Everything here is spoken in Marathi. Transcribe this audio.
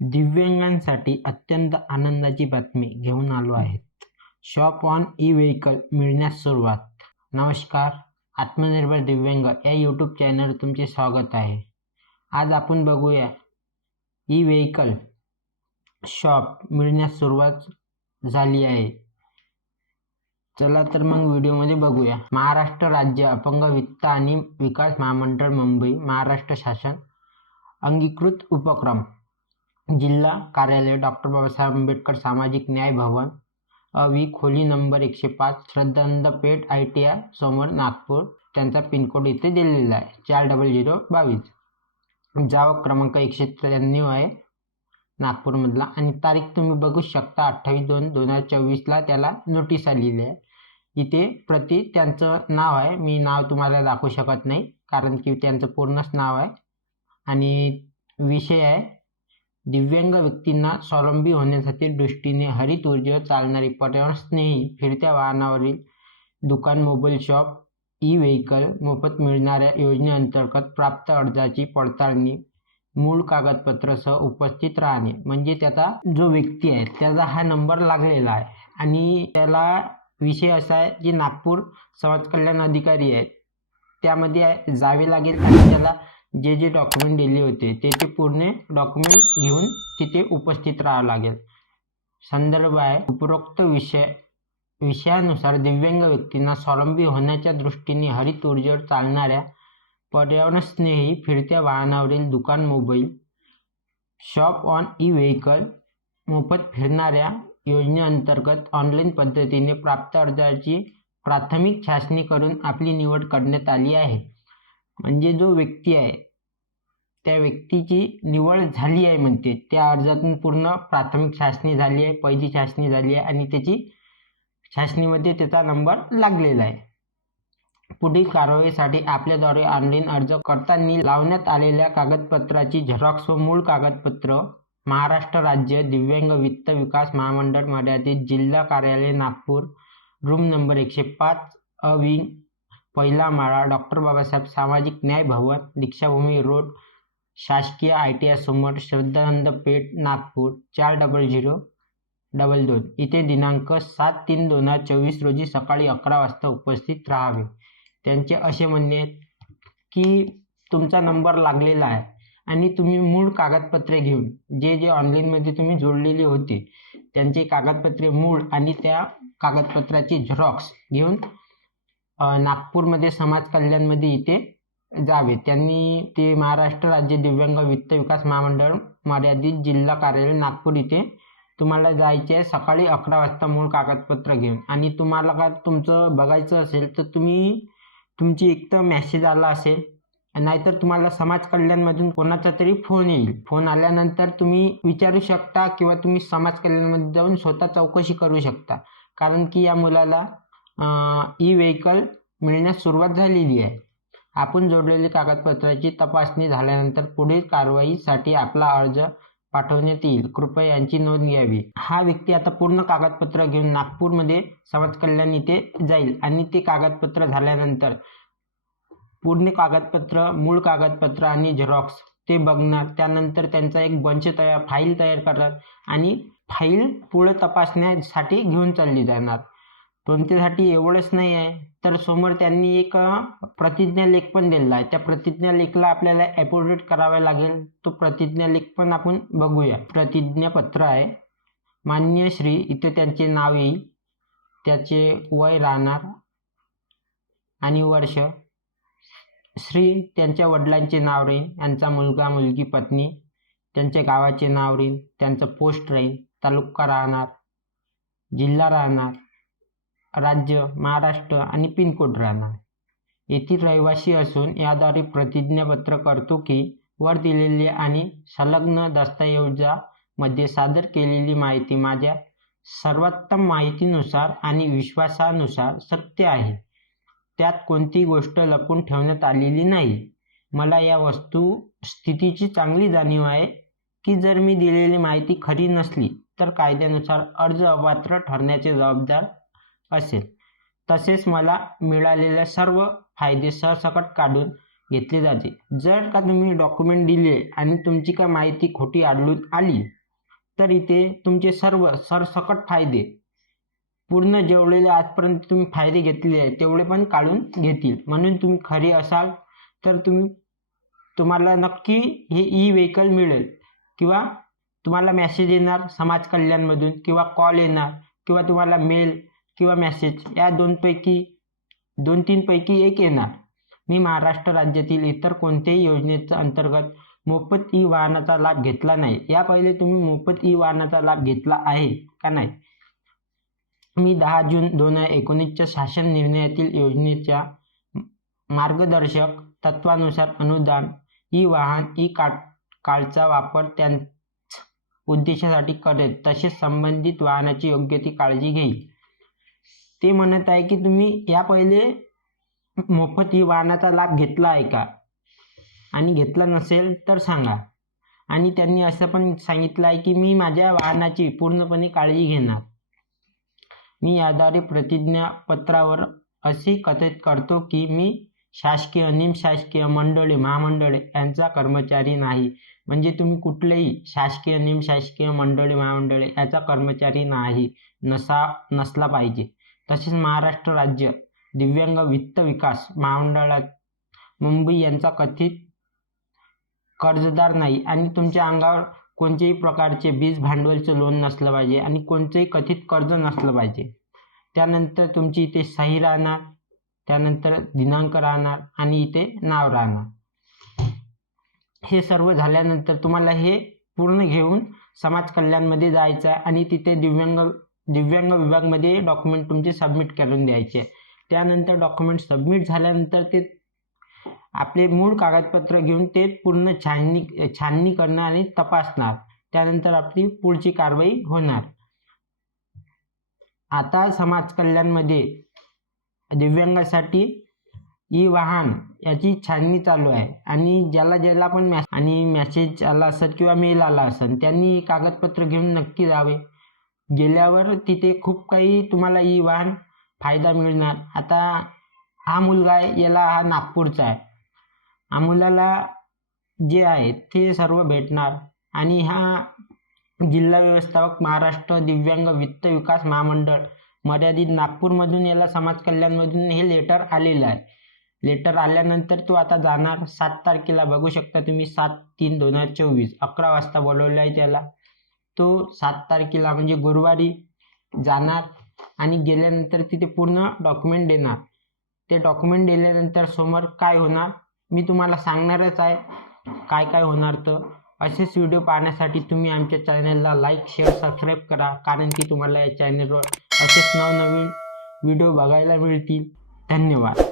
दिव्यांगांसाठी अत्यंत आनंदाची बातमी घेऊन आलो आहे शॉप ऑन ई व्हेकल मिळण्यास सुरुवात. नमस्कार आत्मनिर्भर दिव्यांग या यूट्यूब चॅनल तुमचे स्वागत आहे. आज आपण बघूया ई व्हेकल शॉप मिळण्यास सुरुवात झाली आहे. चला तर मग व्हिडिओमध्ये बघूया. महाराष्ट्र राज्य अपंग वित्त आणि विकास महामंडळ मुंबई महाराष्ट्र शासन अंगीकृत उपक्रम. जिल्हा कार्यालय डॉक्टर बाबासाहेब आंबेडकर सामाजिक न्याय भवन अवी खोली नंबर एकशे पाच Shraddhanand Peth I T I समोर नागपूर. त्यांचा पिनकोड इथे दिलेला आहे चार डबल झिरो बावीस. जाव क्रमांक एकशे त्र्याण्णव आहे नागपूरमधला. आणि तारीख तुम्ही बघू शकता अठ्ठावीस दोन दोन हजार चोवीसला त्याला नोटीस आलेली आहे. इथे प्रति त्यांचं नाव आहे. मी नाव तुम्हाला दाखवू शकत नाही कारण की त्यांचं पूर्णच नाव आहे. आणि विषय आहे दिव्यांग व्यक्तींना स्वावलंबी होण्यासाठी दृष्टीने हरित ऊर्जेवर चालणारी पर्यावरणस्नेही फिरत्या वाहनावरील दुकान मोबाईल शॉप ई व्हेकल मोफत मिळणाऱ्या योजनेअंतर्गत प्राप्त अर्जाची पडताळणी मूळ कागदपत्रसह उपस्थित राहणे. म्हणजे त्याचा जो व्यक्ती आहे त्याचा हा नंबर लागलेला आहे. आणि त्याला विषय असा आहे की नागपूर समाज कल्याण अधिकारी आहेत. त्यामध्ये जावे लागेल आणि त्याला जे जे डॉक्युमेंट दिले होते ते ते पूर्ण डॉक्युमेंट घेऊन तिथे उपस्थित राहावं लागेल. संदर्भ आहे उपरोक्त विषय विषयानुसार दिव्यांग व्यक्तींना स्वावलंबी होण्याच्या दृष्टीने हरित ऊर्जेवर चालणाऱ्या पर्यावरणस्नेही फिरत्या वाहनावरील दुकान mobile shop on e vehicle मोफत फिरणाऱ्या योजनेअंतर्गत ऑनलाईन पद्धतीने प्राप्त अर्जाची प्राथमिक चाचणी करून आपली निवड करण्यात आली आहे. म्हणजे जो व्यक्ती आहे त्या व्यक्तीची निवड झाली आहे म्हणते. त्या अर्जातून पूर्ण प्राथमिक चाचणी झाली आहे पहिली चाचणी झाली आहे आणि त्याची चाचणीमध्ये त्याचा नंबर लागलेला आहे. पुढील कारवाईसाठी आपल्याद्वारे ऑनलाईन अर्ज करताना लावण्यात आलेल्या कागदपत्राची झेरॉक्स व मूळ कागदपत्र महाराष्ट्र राज्य दिव्यांग वित्त विकास महामंडळ मर्यादित जिल्हा कार्यालय नागपूर रूम नंबर एकशे पाच अ विंग पहिला माळा. डॉक्टर बाबासाहेब सामाजिक न्याय भवन दीक्षाभूमी रोड शासकीय आय टी आय समोर श्रद्धानंद पेठ नागपूर चार डबल झिरो डबल दोन. इथे दिनांक सात तीन दोन हजार चोवीस रोजी सकाळी अकरा वाजता उपस्थित राहावे. त्यांचे असे म्हणणे की तुमचा नंबर लागलेला आहे आणि तुम्ही मूळ कागदपत्रे घेऊन जे जे ऑनलाईनमध्ये तुम्ही जोडलेले होते त्यांचे कागदपत्रे मूळ आणि त्या कागदपत्राची झेरॉक्स घेऊन नागपूरमध्ये समाज कल्याणमध्ये इथे जावे. त्यांनी ते महाराष्ट्र राज्य दिव्यांग वित्त विकास महामंडळ मर्यादित जिल्हा कार्यालय नागपूर इथे तुम्हाला जायचे आहे सकाळी अकरा वाजता मूळ कागदपत्र घेऊन. आणि तुम्हाला का तुमचं बघायचं असेल तर तुम्ही तुमची एक तर मॅसेज आला असेल. नाहीतर तुम्हाला समाज कल्याणमधून कोणाचा तरी फोन येईल. फोन आल्यानंतर तुम्ही विचारू शकता किंवा तुम्ही समाज कल्याणमध्ये जाऊन स्वतः चौकशी करू शकता. कारण की या मुलाला ई व्हेकल मिळण्यास सुरुवात झालेली आहे. आपण जोडलेली कागदपत्राची तपासणी झाल्यानंतर पुढील कारवाईसाठी आपला अर्ज पाठवण्यात येईल. कृपया यांची नोंद घ्यावी. हा व्यक्ती आता पूर्ण कागदपत्र घेऊन नागपूरमध्ये समाज कल्याण इथे जाईल आणि ते कागदपत्र झाल्यानंतर पूर्ण कागदपत्र मूळ कागदपत्र आणि झेरॉक्स ते बघणार. त्यानंतर त्यांचा एक बंच तयार फाईल तयार करणार आणि फाईल पुढे तपासण्यासाठी घेऊन चालली जाणार. त्यांच्यासाठी एवढंच नाही आहे. तर समोर त्यांनी एक प्रतिज्ञा लेख पण दिलेला आहे. त्या प्रतिज्ञा लेखला आपल्याला ॲपोडेट करावा लागेल. तो प्रतिज्ञा लेख पण आपण बघूया. प्रतिज्ञापत्र आहे. मान्य श्री इथे त्यांचे नाव येईल. त्याचे वय राहणार आणि वर्ष. श्री त्यांच्या वडिलांचे नाव राहील. यांचा मुलगा मुलगी पत्नी. त्यांच्या गावाचे नाव राहील. त्यांचं पोस्ट राहील. तालुका राहणार. जिल्हा राहणार. राज्य महाराष्ट्र आणि पिनकोड राहणार येथील रहिवासी असून याद्वारे प्रतिज्ञापत्र करतो की वर दिलेली आणि संलग्न दस्तऐवजामध्ये सादर केलेली माहिती माझ्या सर्वोत्तम माहितीनुसार आणि विश्वासानुसार सत्य आहे. त्यात कोणतीही गोष्ट लपून ठेवण्यात आलेली नाही. मला या वस्तू स्थितीची चांगली जाणीव आहे की जर मी दिलेली माहिती खरी नसली तर कायद्यानुसार अर्ज अपात्र ठरण्याचे जबाबदार असेल. तसेच मला मिळालेल्या सर्व फायदे सरसकट काढून घेतले जाते. जर का तुम्ही डॉक्युमेंट दिले आणि तुमची का माहिती खोटी आढळून आली तर इथे तुमचे सर्व सरसकट फायदे पूर्ण जेवढेले आजपर्यंत तुम्ही फायदे घेतलेले आहेत तेवढे पण काढून घेतील. म्हणून तुम्ही खरे असाल तर तुम्ही तुम्हाला नक्की हे ई व्हेकल मिळेल. किंवा तुम्हाला मेसेज येणार समाज कल्याणमधून किंवा कॉल येणार किंवा तुम्हाला मेल किंवा मॅसेज या दोनपैकी दोन तीनपैकी एक येणार. मी महाराष्ट्र राज्यातील इतर कोणत्याही योजनेच्या अंतर्गत मोफत ई वाहनाचा लाभ घेतला नाही. या पहिले तुम्ही मोफत ई वाहनाचा लाभ घेतला आहे का नाही? मी दहा जून दोन हजार एकोणीसच्या शासन निर्णयातील योजनेच्या मार्गदर्शक तत्वानुसार अनुदान ई वाहन ई कार्ड कार्डचा वापर त्यांच उद्देशासाठी करेल तसेच संबंधित वाहनाची योग्य ती काळजी घेईल. ते म्हणत आहे की तुम्ही या पहिले मोफत ही वाहनाचा लाभ घेतला आहे का? आणि घेतला नसेल तर सांगा. आणि त्यांनी असं पण सांगितलं आहे की मी माझ्या वाहनाची पूर्णपणे काळजी घेणार. मी याद्वारे प्रतिज्ञापत्रावर असे कथित करतो की मी शासकीय निमशासकीय मंडळे महामंडळे यांचा कर्मचारी नाही. म्हणजे तुम्ही कुठलेही शासकीय निमशासकीय मंडळे महामंडळे याचा कर्मचारी नाही. नसा नसला पाहिजे. तसेच महाराष्ट्र राज्य दिव्यांग वित्त विकास महामंडळात मुंबई यांचा कथित कर्जदार नाही. आणि तुमच्या अंगावर कोणत्याही प्रकारचे बीज भांडवलचं लोन नसलं पाहिजे आणि कोणतंही कथित कर्ज नसलं पाहिजे. त्यानंतर तुमची इथे सही राहणार त्यानंतर दिनांक राहणार आणि इथे नाव राहणार. हे सर्व झाल्यानंतर तुम्हाला हे पूर्ण घेऊन समाज कल्याणमध्ये जायचं आहे आणि तिथे दिव्यांग दिव्यांग विभागमध्ये डॉक्युमेंट तुमचे सबमिट करून द्यायचे. त्यानंतर डॉक्युमेंट सबमिट झाल्यानंतर ते आपले मूळ कागदपत्र घेऊन ते पूर्ण छाननी छाननी करणार आणि तपासणार. त्यानंतर आपली पुढची कारवाई होणार. आता समाज कल्याणमध्ये दिव्यांगासाठी ई वाहन याची छाननी चालू आहे. आणि ज्याला ज्याला पण मॅ आणि मॅसेज आला असेल किंवा मेल आला असेल त्यांनी कागदपत्र घेऊन नक्की जावे. गेल्यावर तिथे खूप काही तुम्हाला ई वाहन फायदा मिळणार. आता हा मुलगा आहे याला हा नागपूरचा आहे. हा मुलाला जे आहे ते सर्व भेटणार. आणि हा जिल्हा व्यवस्थापक महाराष्ट्र दिव्यांग वित्त विकास महामंडळ मर्यादित नागपूरमधून याला समाज कल्याणमधून हे लेटर आलेलं आहे. लेटर आल्यानंतर तो आता जाणार. सात तारखेला बघू शकता तुम्ही सात तीन दोन हजार चोवीस अकरा वाजता बोलवलं आहे त्याला. तो सात तारखेला म्हणजे गुरुवारी जाणार आणि गेल्यानंतर तिथे पूर्ण डॉक्युमेंट देणार. ते डॉक्युमेंट दिल्यानंतर समोर काय होणार मी तुम्हाला सांगणारच आहे काय काय होणार तर. असेच व्हिडिओ पाहण्यासाठी तुम्ही आमच्या चॅनलला लाईक शेअर सबस्क्राईब करा कारण की तुम्हाला या चॅनलवर असेच नवनवीन व्हिडिओ बघायला मिळतील. धन्यवाद.